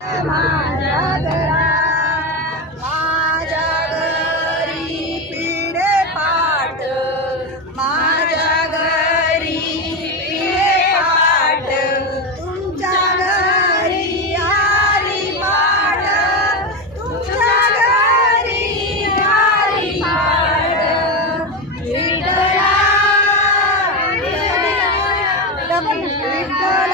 माझ्या घरा माझ्या घरी पिढे पाठ. माझ्या घरी पिढे पाठ तुमच्या घरी आली पाठ. विठ्ठला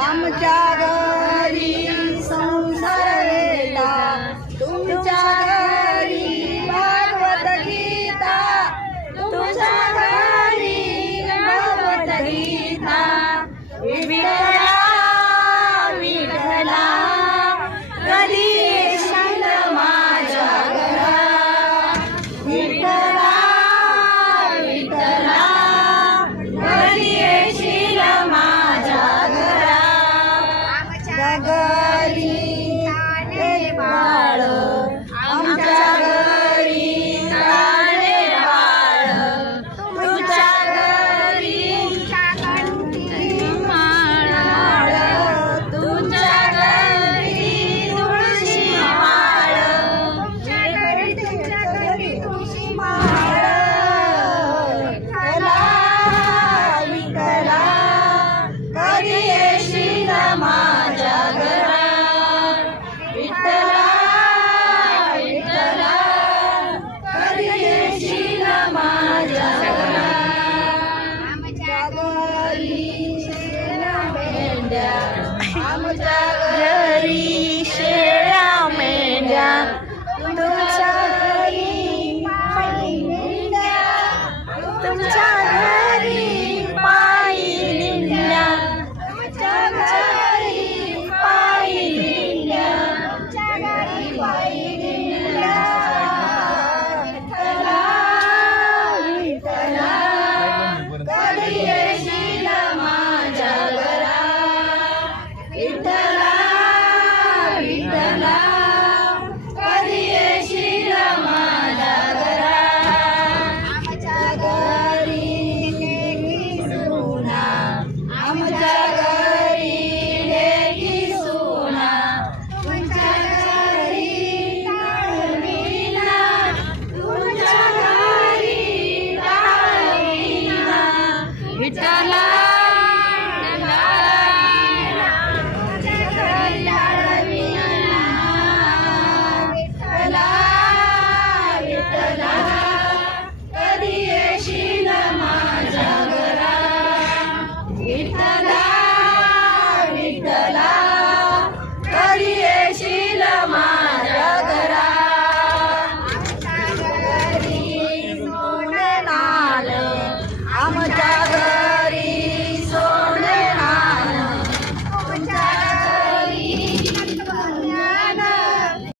I'm a jagger.